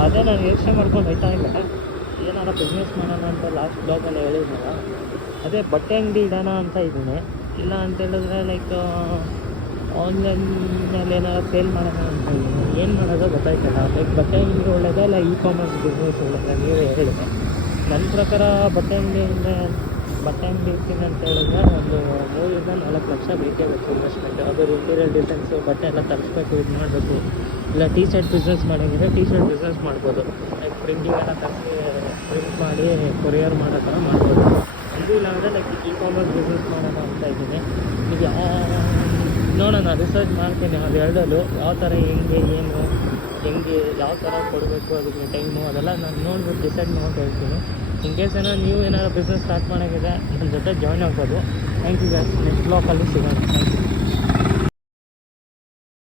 ಅದೇ ನಾನು ಯೋಚನೆ ಮಾಡ್ಕೊಂಡು ಹೋಯ್ತಾ ಇಲ್ಲ, ಏನಾರ ಬಿಸ್ನೆಸ್ ಮಾಡೋಣ ಅಂತ ಲಾಸ್ಟ್ ಬ್ಲಾಗಲ್ಲಿ ಹೇಳಿದ್ನಲ್ಲ, ಅದೇ ಬಟ್ಟೆ ಅಂಗಡಿ ಇಡೋಣ ಅಂತ ಇದ್ದೀನಿ. ಇಲ್ಲ ಅಂತೇಳಿದ್ರೆ ಲೈಕ್ ಆನ್ಲೈನಲ್ಲಿ ಏನಾರು ಸೇಲ್ ಮಾಡೋಣ ಅಂತ ಇದ್ದೀನಿ. ಏನು ಮಾಡೋದು ಗೊತ್ತಾಯ್ತಲ್ಲ. ಲೈಕ್ ಬಟ್ಟೆ ಅಂಗಡಿ ಒಳ್ಳೆಯದೇ ಇಲ್ಲ ಇ ಕಾಮರ್ಸ್ ಬಿಸ್ನೆಸ್ ಒಳ್ಳೆಯದೇ, ನೀವೇ ಹೇಳಿ. ನನ್ನ ಪ್ರಕಾರ ಬಟ್ಟೆ ಅಂಗಡಿ ಇರ್ತೀನಿ ಅಂತ ಹೇಳಿದ್ರೆ ಒಂದು 3-4 ಲಕ್ಷ ಬೇಕೇ ಬೇಕು ಇನ್ವೆಸ್ಟ್ಮೆಂಟ್. ಅದರ ಇಂಟೀರಿಯರ್ ಡಿಸೈನ್ಸು ಬಟ್ಟೆ ಎಲ್ಲ ತರಿಸ್ಬೇಕು, ಇದು ಮಾಡಬೇಕು. ಇಲ್ಲ ಟೀ ಶರ್ಟ್ ಬಿಸ್ನೆಸ್ ಮಾಡಿದರೆ ಟೀ ಶರ್ಟ್ ಬಿಸ್ನೆಸ್ ಮಾಡ್ಬೋದು. ಲೈಕ್ ಪ್ರಿಂಟಿಂಗ್ ಎಲ್ಲ ತರಿಸಿ ಪ್ರಿಂಟ್ ಮಾಡಿ ಕೊರಿಯರ್ ಮಾಡೋ ಥರ ಮಾಡ್ಬೋದು. ಇದು ಇಲ್ಲ ಅಂದರೆ ಲೈಕ್ ಇ ಕಾಮರ್ಸ್ ಬಿಸ್ನೆಸ್ ಮಾಡೋಣ ಅಂತ ಇದ್ದೀನಿ. ಈಗ ನೋಡೋಣ, ರಿಸರ್ಚ್ ಮಾಡ್ತೀನಿ ಅದೆರಡಲ್ಲೂ ಯಾವ ಥರ ಹೆಂಗೆ ಯಾವ ಥರ ಕೊಡಬೇಕು, ಅದಕ್ಕೆ ಟೈಮು ಅದೆಲ್ಲ ನಾನು ನೋಡ್ಬಿಟ್ಟು ಡಿಸೈಡ್ ಮಾಡಿ ಹೇಳ್ತೀನಿ. ಇನ್ ಕೇಸ್ ನೀವು ಏನಾದ್ರು ಬಿಸ್ನೆಸ್ ಸ್ಟಾರ್ಟ್ ಮಾಡೋಂಗಿದೆ ನನ್ನ ಜೊತೆ ಜಾಯ್ನ್ ಆಗ್ಬೋದು. Thank you guys. ನೆಕ್ಸ್ಟ್ ಬ್ಲಾಗಲ್ಲಿ ಸಿಗೋಣ. Thank you.